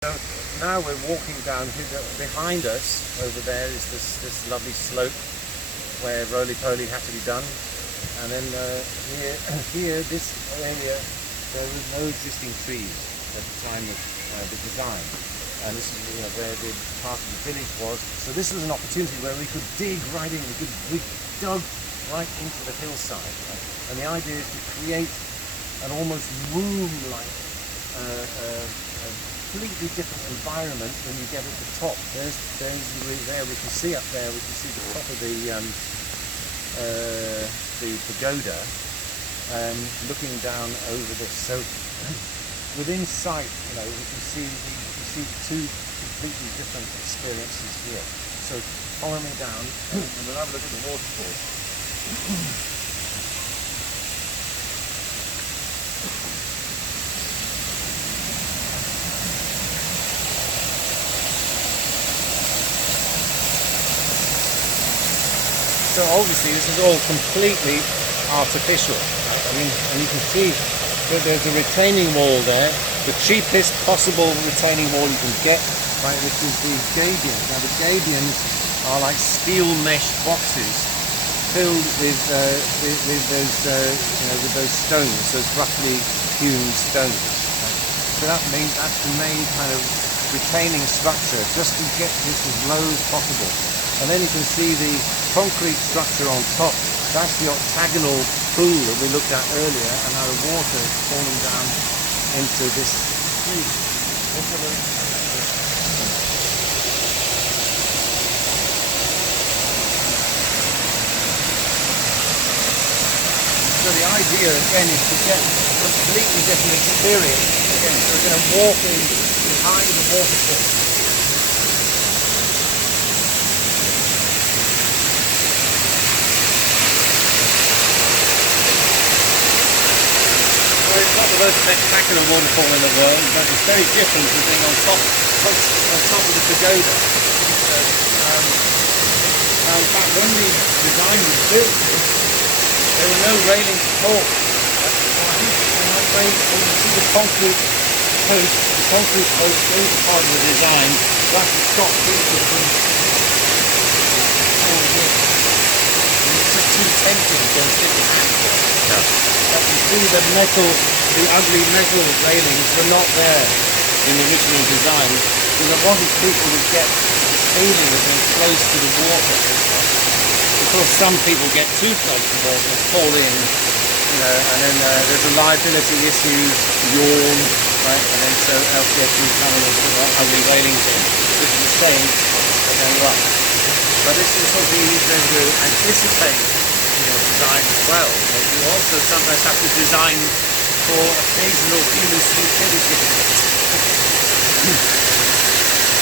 So now we're walking down here. Behind us, over there, is this lovely slope where roly-poly had to be done. And then here, this area, there were no existing trees at the time of the design. And this is where the part of the village was. So this was an opportunity where we could dig right in. We dug right into the hillside. Right? And the idea is to create an almost room-like completely different environment when you get at the top. There we can see up there. We can see the top of the pagoda, looking down over this. So within sight, we can see two completely different experiences here. So follow me down, and we'll have a look at the waterfall. So obviously this is all completely artificial. Right? I mean, and you can see that there's a retaining wall there, the cheapest possible retaining wall you can get, right? Which is the Gabion. Now the Gabions are like steel mesh boxes filled with those stones, those roughly hewn stones. Right? So that means that's the main kind of retaining structure, just to get this as low as possible. And then you can see the concrete structure on top. That's the octagonal pool that we looked at earlier, and how the water is falling down into this pool. So the idea again is to get a completely different experience. Again, so we're going to walk in behind the waterfall. It's not the most spectacular waterfall in the world, but it's very different to being on top of the pagoda. Now, in fact, when the design was built, there were no railings at all. You can see the concrete post. The concrete post is part of the design. You have to stop people from falling in. It's just too tempting to stick your hand in. Yeah. But you see the ugly metal railings were not there in the original design, because I wanted people to get the feeling of being close to the water. Of course, some people get too close to the water and fall in, and then there's reliability issues, yawn, right? And then so LCS is having to put ugly railings in, which is a shame, but they're right. But this is what we use then to anticipate design as well. You also sometimes have to design for occasional human stupidity.